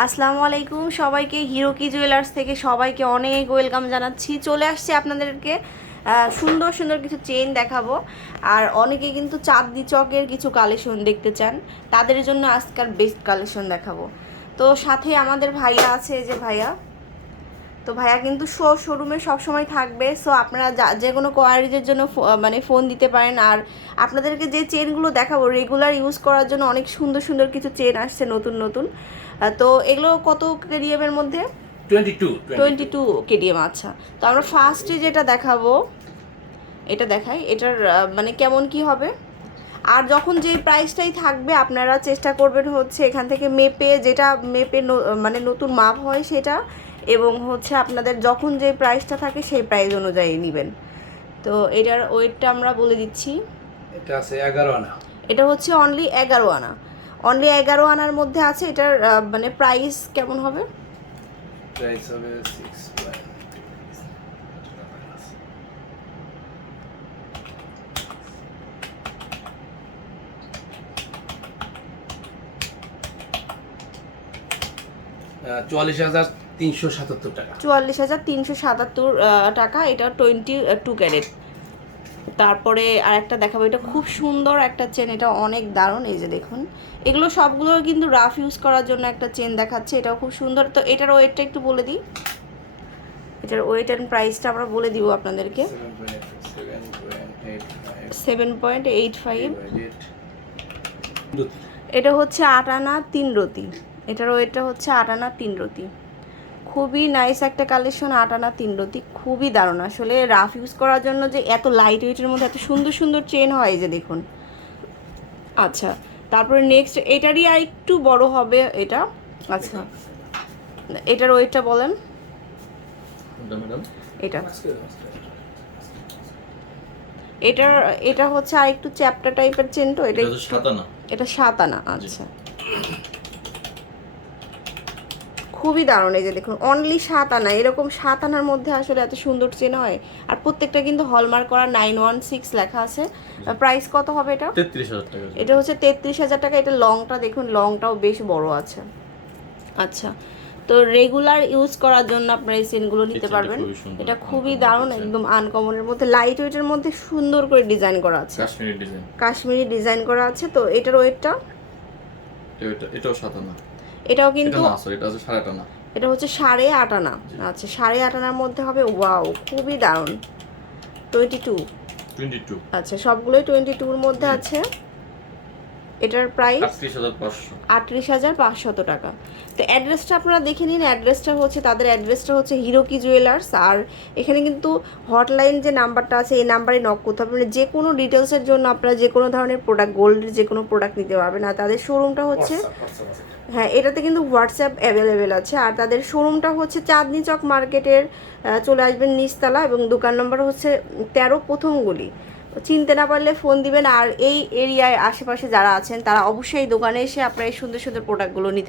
আসসালামু আলাইকুম সবাইকে হিরোকি জুয়েলার্স থেকে সবাইকে অনেক ওয়েলকাম জানাচ্ছি। চলে আসছে আপনাদেরকে সুন্দর সুন্দর কিছু চেন দেখাবো। আর অনেকে কিন্তু চাঁদনি চকের কিছু কালেকশন দেখতে চান। তাদের জন্য আজকাল বেস্ট কালেকশন দেখাবো। তো সাথে আমাদের ভাইয়া আছে যে ভাইয়া। তো ভাইয়া কিন্তু শো শোরুমে সবসময় থাকবে। সো আপনারা যা- যে কোনো কোয়ারিজের জন্য মানে ফোন দিতে পারেন। আর আপনাদেরকে যে চেনগুলো দেখাবো রেগুলার ইউজ করার জন্য অনেক সুন্দর সুন্দর কিছু চেন আসছে নতুন নতুন। তো এগুলো কত কেডিএমের মধ্যে? টোয়েন্টি টু কেডিএম আচ্ছা। তো আমরা ফার্স্টে যেটা দেখাবো এটা দেখাই। এটার মানে কেমন কি হবে? আর যখন যে প্রাইসটাই থাকবে আপনারা চেষ্টা করবেন হচ্ছে এখান থেকে মেপে যেটা মেপে মানে নতুন মাপ হয় সেটা এবং হচ্ছে আপনাদের যখন যে প্রাইসটা থাকে সেই প্রাইস অনুযায়ী নেবেন। তো এটার ওয়েটটা আমরা বলে দিচ্ছি। এটা আছে এগারো আনা। এটা হচ্ছে অনলি এগারো আনা। অনলি এগারো আনার মধ্যে আছে এটার মানে প্রাইস কেমন হবে? প্রাইস হবে সিক্স চুয়াল্লিশ হাজার তিনশো সাতাত্তর টাকা। চুয়াল্লিশ হাজার তিনশো সাতাত্তর টাকা। এটা টোয়েন্টি টু ক্যারেট তারপরে আর একটা দেখাবো। এটা খুব সুন্দর একটা চেন। এটা অনেক দারুণ এই যে দেখুন। এগুলো সবগুলো কিন্তু রাফ ইউজ করার জন্য একটা চেন দেখাচ্ছে। এটাও খুব সুন্দর। তো এটার ওয়েটটা একটু বলে দিই। এটার ওয়েট অ্যান্ড প্রাইসটা আমরা বলে দিব আপনাদেরকে। সেভেন পয়েন্ট এইট ফাইভ এটা হচ্ছে আট আনা তিন রতি। এটার ওয়েটটা হচ্ছে আট আনা তিন রতি। খুবই নাইস একটা কালেকশন আট আনা তিন রতি খুবই দারুণ। আসলে রাফ ইউজ করার জন্য যে এত লাইট ওয়েটের মধ্যে এত সুন্দর সুন্দর চেন হয় যে দেখুন। আচ্ছা তারপরে নেক্সট এটারই আর একটু বড় হবে এটা। আচ্ছা এটার ওয়েটটা বলেন। এটা। এটার এটা হচ্ছে আর একটু চ্যাপ্টা টাইপের চেন তো এটা এটা সাত আনা। আচ্ছা। খুবই দারুণ এই যে দেখুন অনলি সাত আনা এরকম সাত আনার মধ্যে আসলে এত সুন্দর চেন হয়। আর প্রত্যেকটা কিন্তু হলমার্ক করা নাইন ওয়ান সিক্স লেখা আছে। প্রাইস কত হবে এটা? তেত্রিশ হাজার টাকা। এটা হচ্ছে তেত্রিশ হাজার টাকা এটা লংটা দেখুন লংটাও বেশ বড় আছে। আচ্ছা তো রেগুলার ইউজ করার জন্য আপনারা এই চেনগুলো নিতে পারবেন। এটা খুবই দারুণ একদম আনকমনের মধ্যে লাইট ওয়েটের মধ্যে সুন্দর করে ডিজাইন করা আছে। কাশ্মীরি ডিজাইন করা আছে তো এটার ওয়েটটা এটাও এটা কিন্তু এটা হচ্ছে সাড়ে আট আনা। আচ্ছা সাড়ে আট আনার মধ্যে হবে ওয়াও খুবই টু টোয়েন্টি টু আচ্ছা সবগুলোই টোয়েন্টি টুর মধ্যে আছে। এটার প্রাইস আটত্রিশ হাজার পাঁচশত টাকা। তো অ্যাড্রেসটা আপনারা দেখে নিন অ্যাড্রেসটা হচ্ছে তাদের অ্যাড্রেসটা হচ্ছে হিরোকি জুয়েলার্স আর এখানে কিন্তু হটলাইন যে নাম্বারটা আছে এই নাম্বারে নক করতে হবে। মানে যে কোনো ডিটেলসের জন্য আপনারা যে কোনো ধরনের প্রোডাক্ট গোল্ডের যে কোনো প্রোডাক্ট নিতে পারবেন। আর তাদের শোরুমটা হচ্ছে হ্যাঁ এটাতে কিন্তু হোয়াটসঅ্যাপ অ্যাভেলেবেল আছে। আর তাদের শোরুমটা হচ্ছে চাঁদনি চক মার্কেটের চলে আসবেন নিচতলা এবং দোকান নম্বর হচ্ছে তেরো প্রথম গলি। চিনতে না পারলে ফোন দিবেন। আর এই এরিয়ায় আশেপাশে যারা আছেন, তারা অবশ্যই দোকানে এসে আপনার এই সুন্দর সুন্দর প্রোডাক্টগুলো নিতে